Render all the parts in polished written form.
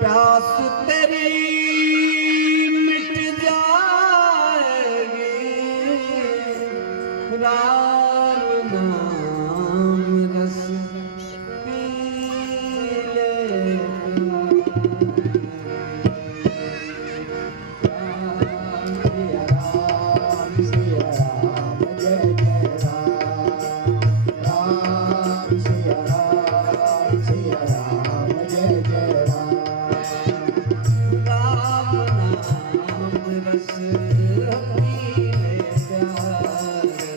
प्यास तेरी मिट जाएगी, राम नाम रस पी ले। राम सिया राम जय जय राम, राम सिया राम जय जय राम। राम नाम रस पी ले प्यारे,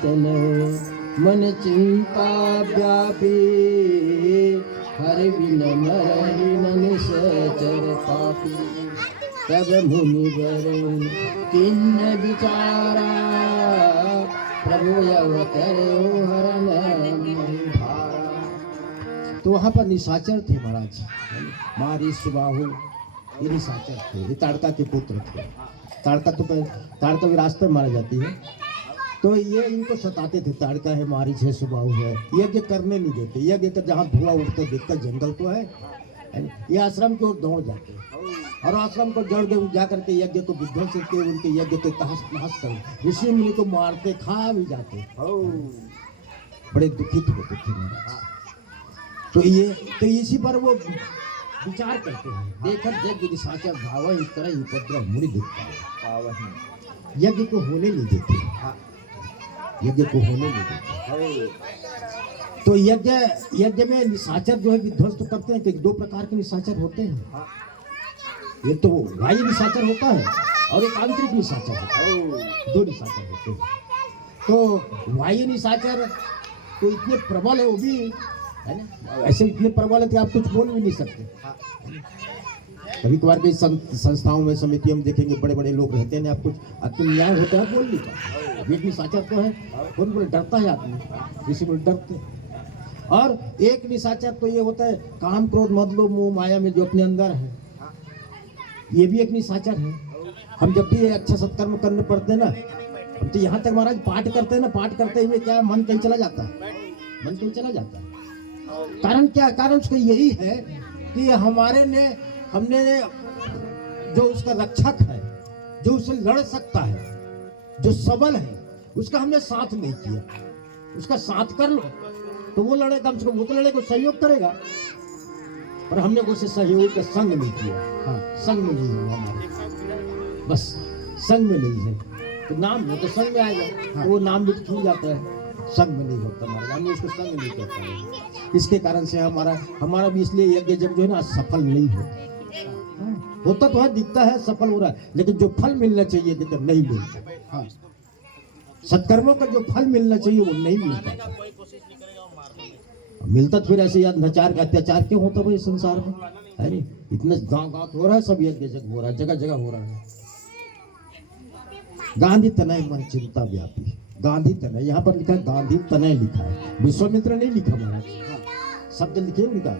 चले मन चिंता व्यापी हर बिन मरहि न निश्चर पापी तब मुनिवर किन्न विचारा प्रभु अवतरो हरण भारा। तो वहाँ पर निशाचर थे महाराज, मारी सुबाहु, ये निशाचर थे, ये ताड़का के पुत्र थे। ताड़का विरासत में मारी जाती है, तो ये इनको सताते थे। ताड़का है, मारीच है, सुबाहु है, यज्ञ करने नहीं देते। यज्ञ कर जहाँ धुआं उठता देखता जंगल तो है, ये आश्रम की ओर दौड़ जाते और आश्रम को जड़ दे जा करके यज्ञ को विध्वंस करके उनके यज्ञ को तहस नहस कर ऋषि मुनि को मारते, खा भी जाते। बड़े दुखित होते थे महाराज। तो इसी पर वो विचार करते हैं, देखकर यज्ञ निशाचर भाव इस तरह उपद्रव मुनि दिखता है, यज्ञ को होने नहीं देते, यज्ञ को होने नहीं देते। तो यज्ञ में निशाचर जो है विध्वंस तो करते हैं कि दो प्रकार के निशाचर होते हैं, एक तो बाह्य निशाचर होता है और एक आंतरिक निशाचर होता है, दो निशाचर होते हैं। तो बाह्य निशाचर तो इतने प्रबल है, वो भी है ना, ऐसे इतने प्रबल है कि आप कुछ बोल भी नहीं सकते। कभी कभार कई संस्थाओं में, समितियों में देखेंगे बड़े बड़े लोग रहते हैं, आप कुछ आत्म न्याय होता है, बोल नहीं पाते। एक निशाचर तो है, कौन बोले, डरता है आदमी, किसी बोले डरते। और एक निशाचर तो ये होता है काम क्रोध मद लोभ मोह माया में जो अपने अंदर है, ये भी एक निशाचर है। हम जब भी अच्छा सत्कर्म करने पड़ते हैं ना, तो यहाँ तक महाराज पाठ करते हैं ना, पाठ करते हुए क्या मन कहीं चला जाता है, मन कहीं चला जाता है। कारण क्या, कारण उसका यही है कि हमने जो उसका रक्षक है, जो उसे लड़ सकता है, जो सबल है, उसका हमने साथ नहीं किया। उसका साथ कर लो तो वो लड़ेगा, उसको वो तो लड़ेगा, सहयोग करेगा, पर हमने उसे सहयोग का संग नहीं किया। हाँ, संग में नहीं हुआ हमारे, बस संग में नहीं है तो नाम हो तो संग में आएगा। हाँ, वो नाम भी छूट जाता है, संग में नहीं होता हमारा, हमने उसको संग नहीं करता है। इसके कारण से हमारा भी इसलिए यज्ञ जब जो है ना सफल नहीं होता। होता तो है, दिखता है सफल हो रहा है, लेकिन जो फल मिलना चाहिए लेकिन नहीं मिलता। हाँ, सत्कर्मों का जो फल मिलना चाहिए वो नहीं मिल पाता। मिलता तो फिर ऐसे अत्याचार का अत्याचार क्यों होता भाई संसार में, है नहीं? इतना गांव हो रहा है, सब यज्ञ जग हो रहा है, जगह जगह हो रहा है। गांधी तनय मन चिंता व्यापी, गांधी तनय, यहाँ पर लिखा है गांधी तनय लिखा है, विश्वामित्र नहीं लिखा महाराज। शब्द लिखे उनका,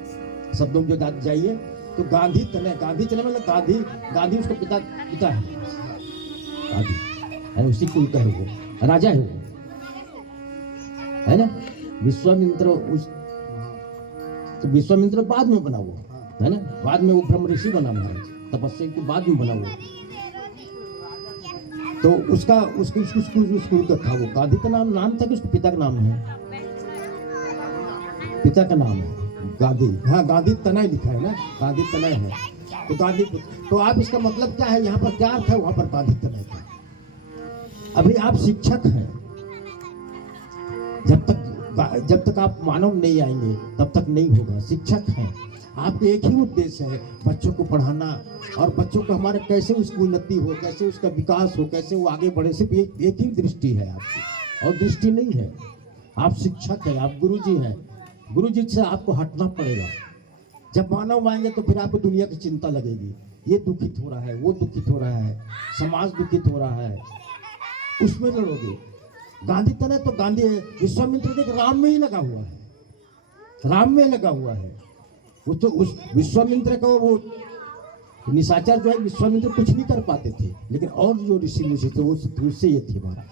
शब्दों में जो जाइए तो गांधी तनय, गांधी तनय मतलब गांधी उसका पिता है, गांधी उसी कुल का है, वो राजा है, वो है ना। विश्वामित्र तो विश्वामित्र बाद में बना वो, है ना, बाद में वो ब्रह्म ऋषि बना महाराज, तपस्या के बाद में बना वो। तो उसके स्कूल का था वो, गांधी का नाम था कि उसके पिता का नाम है, पिता का नाम है गांधी। हाँ, गांधी तनय लिखा है ना, गांधी तनय है तो गांधी। तो आप इसका मतलब क्या है, यहाँ पर क्या अर्थ है, वहां पर गांधी तनय था। अभी आप शिक्षक हैं, जब तक आप मानव नहीं आएंगे तब तक नहीं होगा। शिक्षक हैं, आपका एक ही उद्देश्य है, बच्चों को पढ़ाना, और बच्चों को हमारे कैसे उसकी उन्नति हो, कैसे उसका विकास हो, कैसे वो आगे बढ़े, सिर्फ एक ही दृष्टि है आपकी, और दृष्टि नहीं है। आप शिक्षक हैं, आप गुरुजी हैं, गुरुजी से आपको हटना पड़ेगा। जब मानव आएंगे तो फिर आपको दुनिया की चिंता लगेगी, ये दुखित हो रहा है, वो दुखित हो रहा है, समाज दुखित हो रहा है, उसमें लड़ोगे। गांधी तनय तो गांधी विश्वामित्र देख राम में ही लगा हुआ है, राम में लगा हुआ है वो। तो उस विश्वामित्र का वो निशाचर जो है, विश्वामित्र कुछ नहीं कर पाते थे, लेकिन और जो ऋषि मुनि थे वो उससे ये थे महाराज,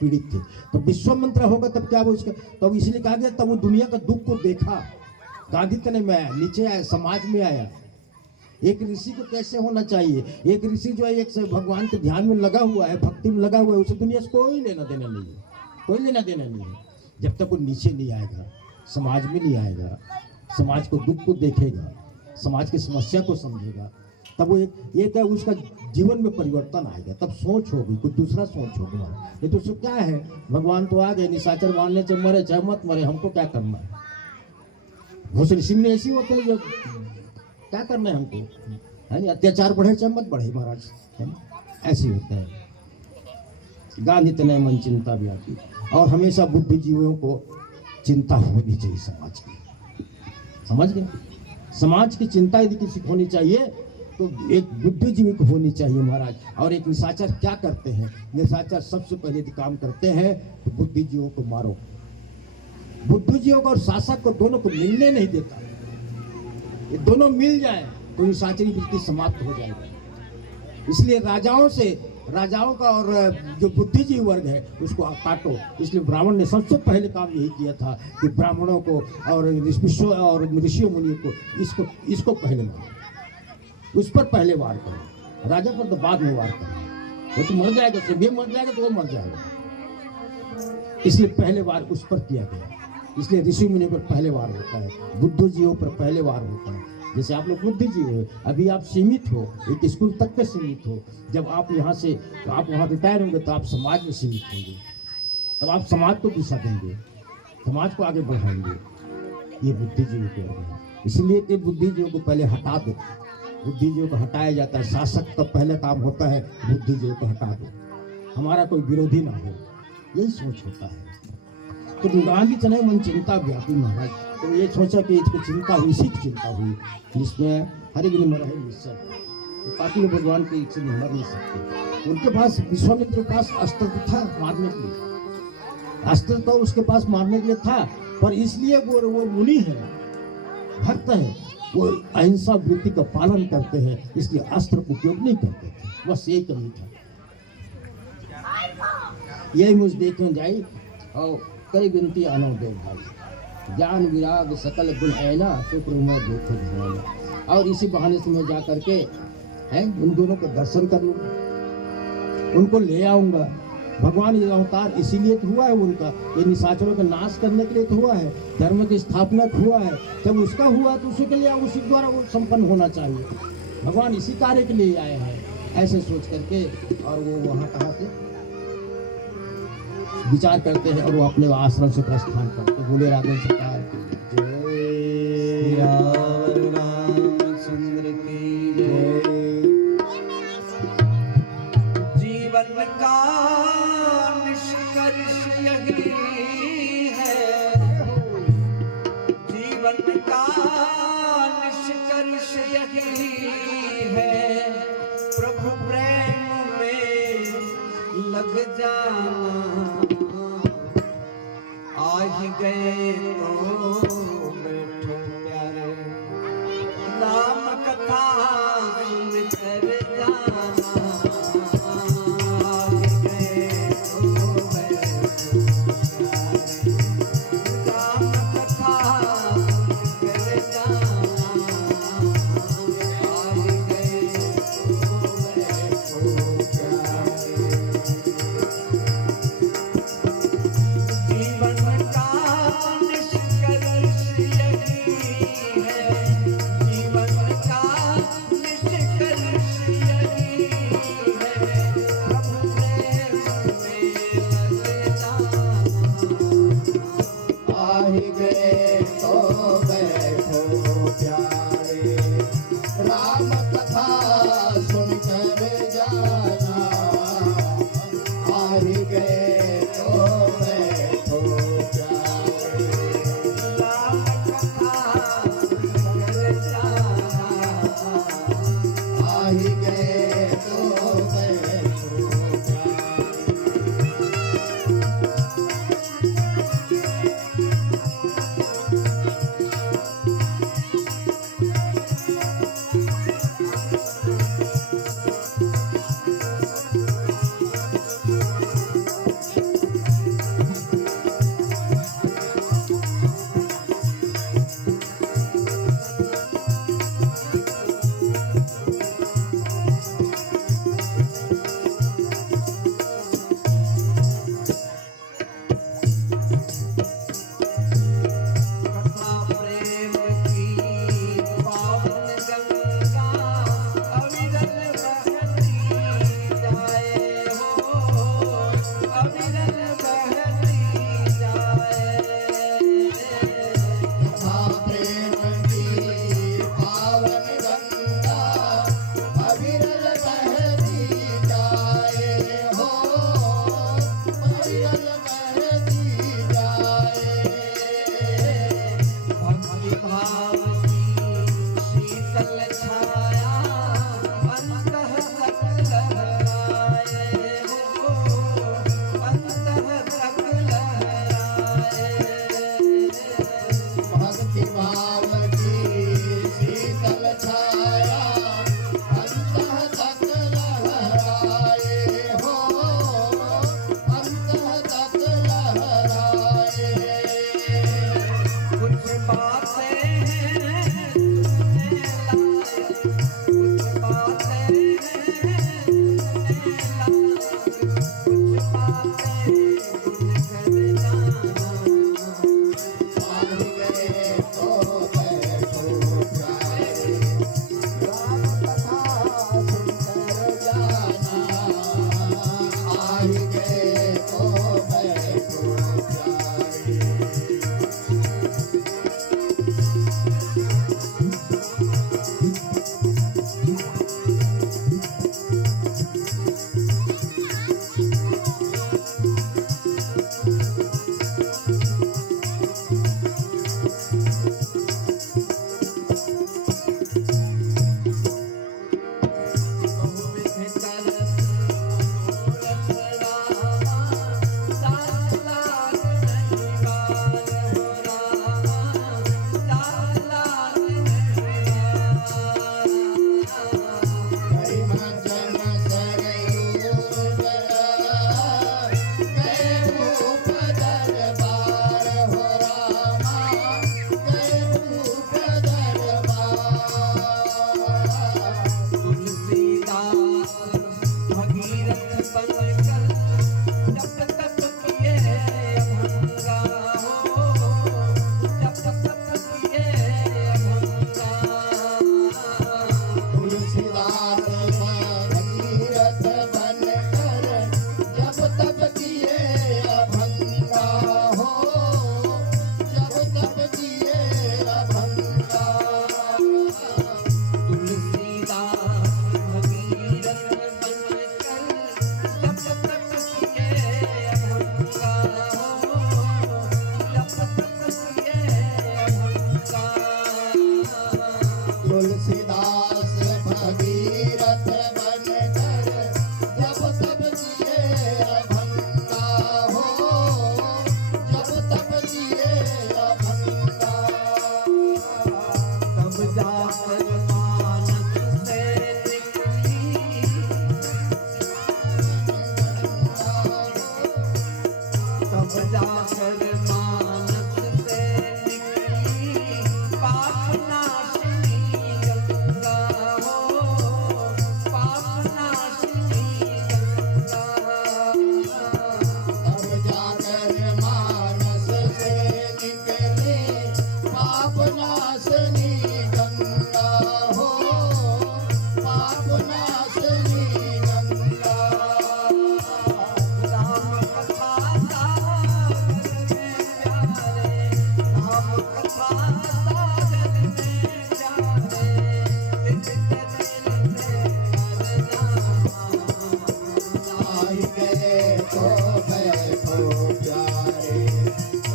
पीड़ित थे। तो विश्वामित्र होगा तब क्या वो उसका, तब इसलिए कहा गया तब वो दुनिया का दुख को देखा, गांधी तनय में आया, नीचे आया, समाज में आया। एक ऋषि को कैसे होना चाहिए, एक ऋषि जो है एक से भगवान के ध्यान में लगा हुआ है, भक्ति में लगा हुआ है, उसे दुनिया से कोई लेना देना नहीं है, कोई लेना देना नहीं है। जब तक वो नीचे नहीं आएगा, समाज में नहीं आएगा, समाज को दुख को देखेगा, समाज की समस्या को समझेगा, तब वो एक है उसका जीवन में परिवर्तन आएगा, तब सोच होगी, कुछ दूसरा सोच होगा। ये तो उसको क्या है, भगवान तो आ गए, निशाचर मारने से मरे चाहे मत मरे, हमको क्या करना है। बहुत ऋषि में ऐसी होते हैं, जो क्या करना है हमको, है नहीं, अत्याचार बढ़े चाहे मत बढ़े महाराज, है ना, ऐसे होता है। गांधी तनय मन चिंता व्यापी। और हमेशा बुद्धिजीवियों को चिंता होनी चाहिए समाज की। समझ गए? समाज की चिंता यदि किसी को होनी चाहिए तो एक बुद्धिजीवी को होनी चाहिए महाराज। और एक निशाचर क्या करते हैं? निशाचर सबसे पहले यदि काम करते हैं तो बुद्धिजीवियों को मारो। बुद्धिजीवियों को और शासक को दोनों को मिलने नहीं देता। ये दोनों मिल जाए तो निशाचरी वृत्ति समाप्त हो जाएगी। इसलिए राजाओं का और जो बुद्धिजीवी वर्ग है उसको काटो। इसलिए ब्राह्मण ने सबसे पहले काम यही किया था कि ब्राह्मणों को और विश्व और ऋषियों मुनियों को इसको पहले मारो, उस पर पहले वार करो। राजा पर तो बाद में वार करो। वो तो मर जाएगा, सिर्फ ये मर जाएगा तो वो मर जाएगा। इसलिए पहले वार उस पर किया गया। इसलिए ऋषि मुनि पर पहले वार होता है, बुद्धिजीवियों पर पहले वार होता है। जैसे आप लोग बुद्धिजीवी हो, अभी आप सीमित हो, एक स्कूल तक के सीमित हो। जब आप यहाँ से आप वहाँ रिटायर होंगे तो आप समाज में सीमित होंगे, तब आप समाज को दिशा देंगे, समाज को आगे बढ़ाएंगे। ये बुद्धिजीवी को है। इसलिए कि बुद्धिजीवियों को पहले हटा दो। बुद्धिजीवियों को हटाया जाता है। शासक का पहला काम होता है बुद्धिजीवियों को हटा दो, हमारा कोई विरोधी ना हो, यही सोच होता है। तो गांधी चने मन चिंता व्यापी महाराज। तो ये सोचा कि इसको चिंता हुई, इसी की चिंता हुई जिसमें हर एक मर है निश्चय। तो काफी लोग भगवान के इच्छा में मर नहीं सकते। उनके पास विश्वामित्र के पास अस्त्र था मारने के लिए, अस्त्र तो उसके पास मारने के लिए था, पर इसलिए वो मुनि है, भक्त है, वो अहिंसा वृत्ति का पालन करते हैं, इसलिए अस्त्र का उपयोग नहीं करते थे। बस यही कमी था। यही मुझ देखने जाई और कई विनती आनो दो भाई, ज्ञान विराग सकल गुण ऐना शुक्र उमर देखो भगवान। और इसी बहाने से मैं जा करके है उन दोनों को दर्शन कर लूँगा, उनको ले आऊँगा। भगवान ये अवतार इसीलिए तो हुआ है उनका, ये निशाचरों का नाश करने के लिए तो हुआ है, धर्म की स्थापना हुआ है। जब उसका हुआ तो उसी के लिए उसी द्वारा वो संपन्न होना चाहिए। भगवान इसी कार्य के लिए आए हैं, ऐसे सोच करके। और वो वहाँ कहाँ से विचार करते हैं और वो अपने आश्रम से प्रस्थान करते। बोले राघव सरकार जय, रामचंद्र की जय। जीवन का निष्कर्ष यही है, जीवन का निष्कर्ष यही है, प्रभु प्रेम में लग जाना। आ गए तो बैठो प्यारे, नाम कथा सुन कर जाना। आ गए तो बैठो प्यारे, नाम कथा सुन कर जाना। आ गए तो बैठो प्यारे, जीवन का निष्कर्ष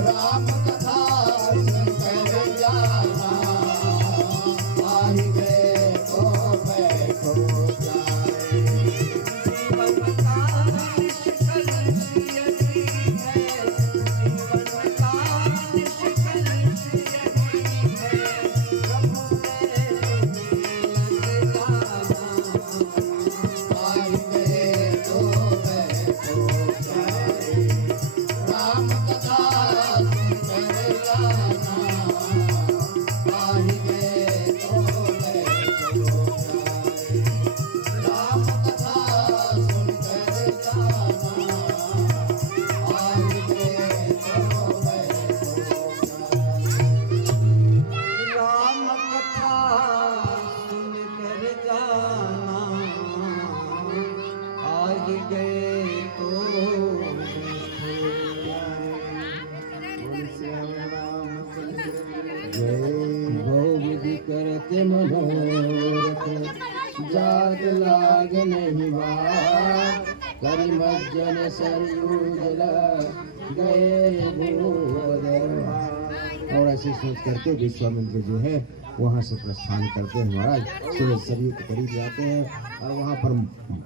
राम कथा सुनकर जाना, आहि गए तो बैठो जाए। जीवन का निष्कल यही है, जीवन का निष्कल यही है, प्रभु में लग जाना। आहि गए तो बैठो जाए। राम कथा सुनकर जाना, आहि गए तो बैठो जाए। राम कथा सुनकर जाना, आहि गए तो बैठो जाए। राम कथा सुनकर जाना, आज गए तो विधि करते मनोरथ, जात लाग नहीं बात, करि मज्जन सरयू जला गए भूवदर। और ऐसे सोच करके विश्वामित्र जो है वहाँ से प्रस्थान करते हैं महाराज, सूरज सरयू के करीब जाते हैं और वहाँ पर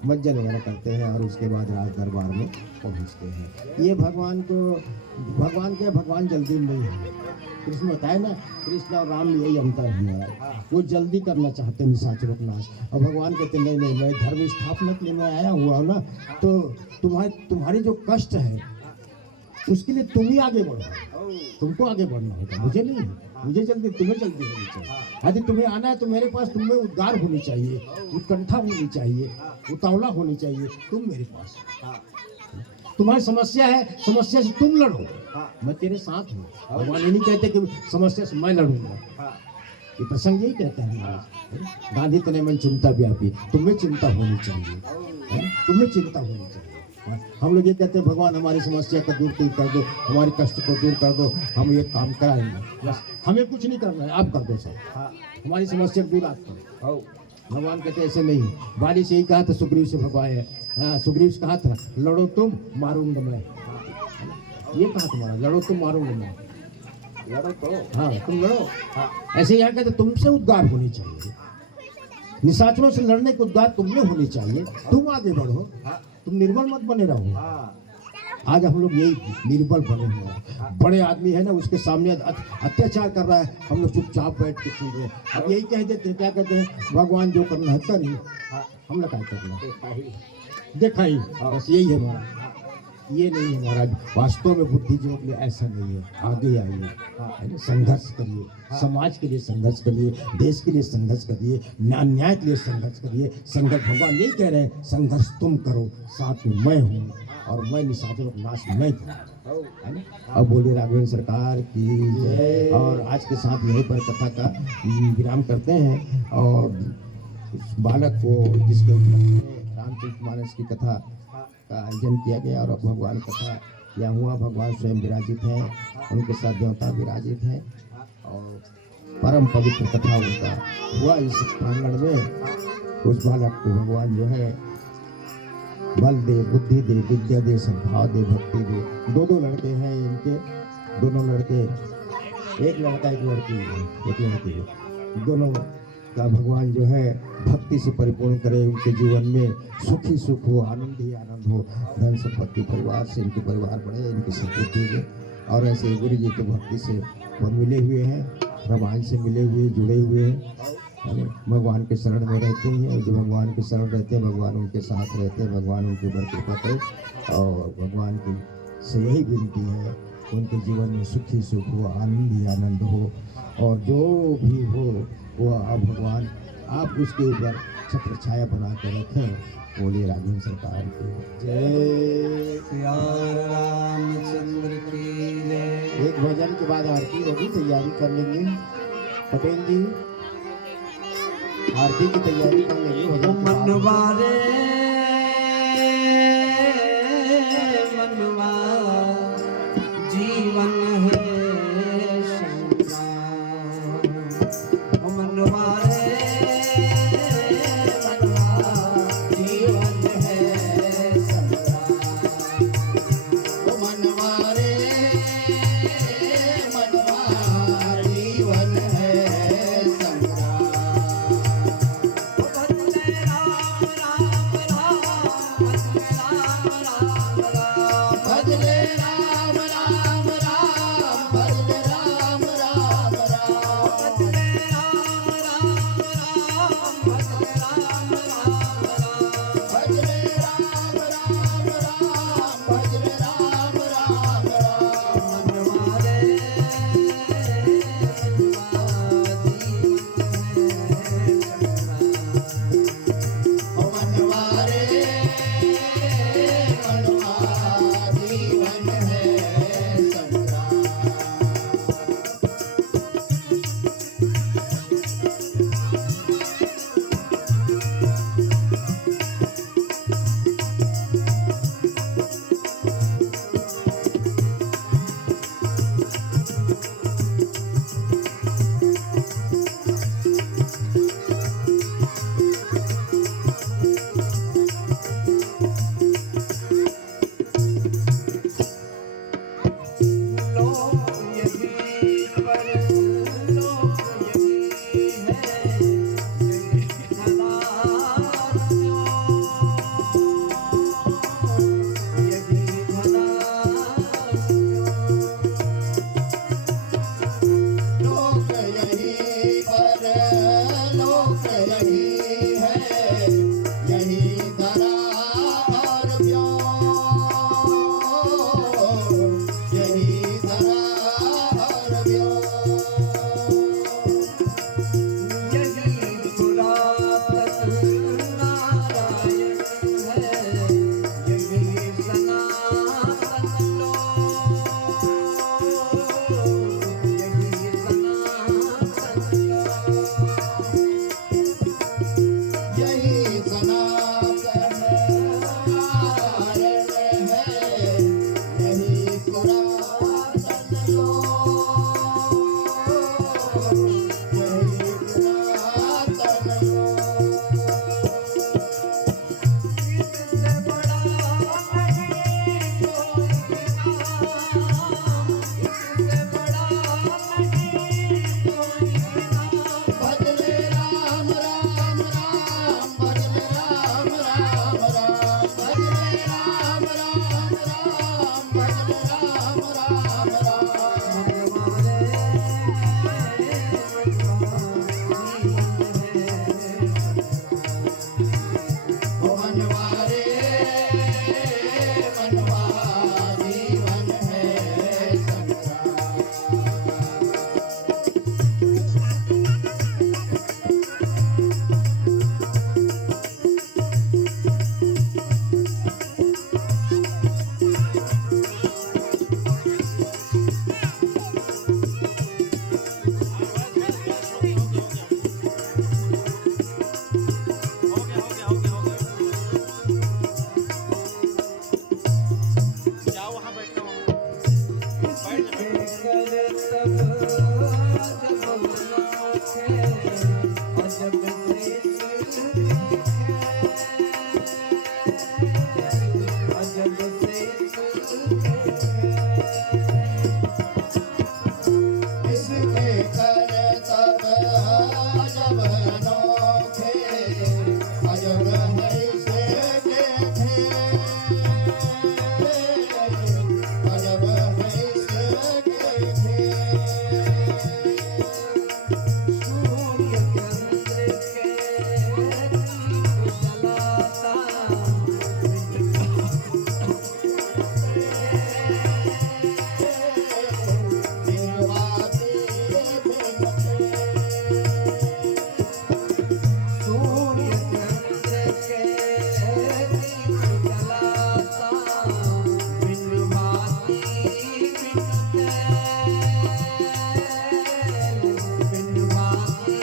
मज्जन वगैरह करते हैं और उसके बाद राज दरबार में पहुँचते हैं। ये भगवान के भगवान जल्दी में नहीं है। कृष्ण बताए ना, कृष्ण और राम में यही अंतर है, वो जल्दी करना चाहते हैं निशाचरों का नाश, और भगवान कहते नहीं नहीं, मैं धर्म स्थापना के लिए मैं आया हुआ हूँ ना, तो तुम्हारी जो कष्ट है उसके लिए तुम ही आगे बढ़ो, तुमको आगे बढ़ना होगा, मुझे नहीं, मुझे जल्दी, तुम्हें जल्दी होनी चाहिए। यदि तुम्हें आना है तो मेरे पास तुम्हें उद्गार होनी चाहिए, उत्कंठा होनी चाहिए, उतावला होनी चाहिए, तुम मेरे पास। तुम्हारी समस्या है, समस्या से तुम लड़ो, मैं तेरे साथ हूँ। भगवान ये नहीं कहते कि समस्या से मैं लड़ूंगा, ये प्रसंग यही कहता है महाराज। गांधी तने मन चिंता व्यापी, तुम्हें चिंता होनी चाहिए, तुम्हें चिंता होनी चाहिए। हम लोग ये कहते हैं भगवान हमारी समस्या को दूर कर दो, हमारे कष्ट को दूर कर दो, हम ये काम कराएंगे, बस हमें कुछ नहीं करना है, आप कर दो सब, हमारी समस्या दूर आप करो। भगवान कहते ऐसे नहीं। बाली से ही कहा था सुग्रीव से भगवान, हाँ सुग्रीव से कहा था लड़ो तुम मारूंगा मैं, ये कहा तुम्हारा, लड़ो तुम मारूंगा मैं, लड़ो तो हाँ तुम लड़ो। ऐसे यहाँ कहते तुमसे उद्गार होनी चाहिए, निशाचरों से लड़ने के उद्गार तुमने होनी चाहिए, तुम आगे बढ़ो, तुम निर्बल मत बने रहो। आज हम लोग यही निर्बल बने हुए हैं, बड़े आदमी है ना उसके सामने अत्याचार कर रहा है, हम लोग चुपचाप बैठ के सुन रहे हैं। अब यही कह देते हैं, क्या कहते हैं, भगवान जो करना है कर ही, हम लोग क्या करना देखा ही, बस यही है हमारा। ये नहीं है महाराज, वास्तव में बुद्धि जो के लिए ऐसा नहीं है। आगे आइए, संघर्ष करिए, समाज के लिए संघर्ष करिए, देश के लिए संघर्ष करिए, न्याय के लिए संघर्ष करिए। संघर्ष भगवान यही कह रहे हैं, संघर्ष तुम करो, साथ में मैं हूँ और मैं निशाचरों का नाश मैं करूँ, है ना। अब बोलिए राघवेंद्र सरकार की जय। और आज के साथ यहीं पर कथा का विराम करते हैं। और उस बालक को जिसके रामचरितमानस की कथा का आयोजन किया गया और अब भगवान कथा यहाँ हुआ, भगवान स्वयं विराजित हैं, उनके साथ देवता विराजित हैं और परम पवित्र कथा उनका हुआ इस प्रांगण में। उस बालक को भगवान जो है बल दे, बुद्धि दे, विद्या दे, सद्भाव दे, भक्ति दे। दो लड़के हैं इनके, दोनों लड़के, एक लड़का एक लड़की है, एक लड़की है, दोनों का भगवान जो है भक्ति से परिपूर्ण करे, उनके जीवन में सुखी सुख हो, आनंद ही आनंद हो, धन संपत्ति परिवार से इनके परिवार बढ़े, इनकी संपत्ति हो। और ऐसे गुरु जी के भक्ति से वो मिले हुए हैं, भगवान से मिले हुए, जुड़े हुए हैं, भगवान के शरण में रहते हैं। जो भगवान के शरण रहते हैं, भगवान उनके साथ रहते हैं, भगवान उनके ऊपर कृपा करे। और भगवान की से यही विनती है, उनके जीवन में सुखी सुख हो, आनंद ही आनंद हो, और जो भी हो वो आप भगवान आप उसके ऊपर छत्र छाया बना कर रखें। बोलिए राघवेंद्र सरकार की जय। रामचंद्र की जय। एक भजन के बाद आरती होगी, तैयारी कर लेंगे पटेल जी, आरती की तैयारी कर लेंगे। मनवारे मनवा जीवन है संग्राम, मनवारे मनवारे मनवा जीवन है संग्राम। भजले राम राम राम, भजले राम राम राम, भजले राम राम राम, भजले राम राम राम, भजले राम राम राम, भजले राम राम राम, भजले राम राम राम। मनवा रे मनवा जीवन है संग्राम। लोक यही पर लोक यही है, सदा यही सदा लोक यही पर लोक यही है, यही धरा और व्योम, यही धरा और व्योम। यही पुरातन नारायण है, यही सनातन लोक, यही सनातन लोक। यही सनातन नारायण है, यही पुरातन लोक, यही पुरातन लोक। इससे बड़ा नहीं कोई नाम, इससे बड़ा नहीं कोई नाम। भजले राम राम राम, भजले राम राम राम, भजले राम राम राम, भजले राम राम राम। मनवा रे मनवा जीवन है संग्राम। जाओ वहाँ बैठो, बैठ जाओ। इसके कर तब अजब अनोखे, अजब ऐसे देखे, अजब ऐसे देखे। सूर्य चंद्र के जलाता, सूर्य चंद्र के जलाता, बिन बाती बिन तेल, बिन बाती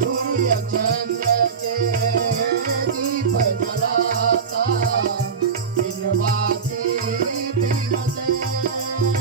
सूर्य चंद्र के दीप जलाता, बिन बाती बिन तेल,